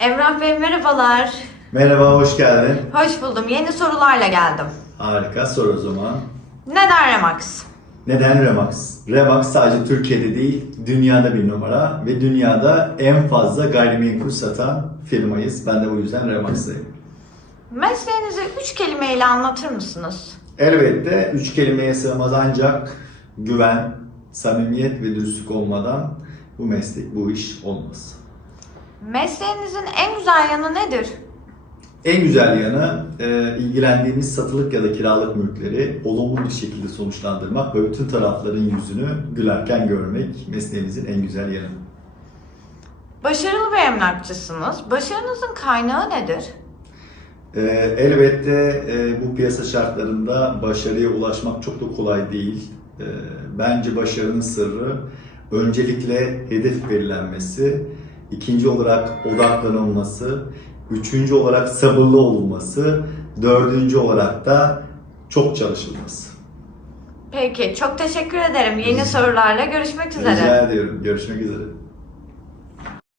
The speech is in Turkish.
Emrah Bey merhabalar. Merhaba, hoş geldin. Hoş buldum. Yeni sorularla geldim. Harika soru o zaman. Neden Remax? Neden Remax? Remax sadece Türkiye'de değil, dünyada bir numara ve dünyada en fazla gayrimenkul satan firmayız. Ben de bu yüzden Remax'tayım. Mesleğinizi üç kelimeyle anlatır mısınız? Elbette üç kelimeye sığmaz ancak güven, samimiyet ve dürüstlük olmadan bu meslek, bu iş olmaz. Mesleğinizin en güzel yanı nedir? En güzel yanı e, ilgilendiğimiz satılık ya da kiralık mülkleri olumlu bir şekilde sonuçlandırmak ve bütün tarafların yüzünü gülerken görmek mesleğimizin en güzel yanı. Başarılı bir emlakçısınız. Başarınızın kaynağı nedir? E, elbette e, bu piyasa şartlarında başarıya ulaşmak çok da kolay değil. E, bence başarının sırrı öncelikle hedef belirlenmesi, ikinci olarak odaklanılması, üçüncü olarak sabırlı olunması, dördüncü olarak da çok çalışılması. Peki, çok teşekkür ederim. Yeni sorularla görüşmek üzere. Rica ediyorum. Görüşmek üzere.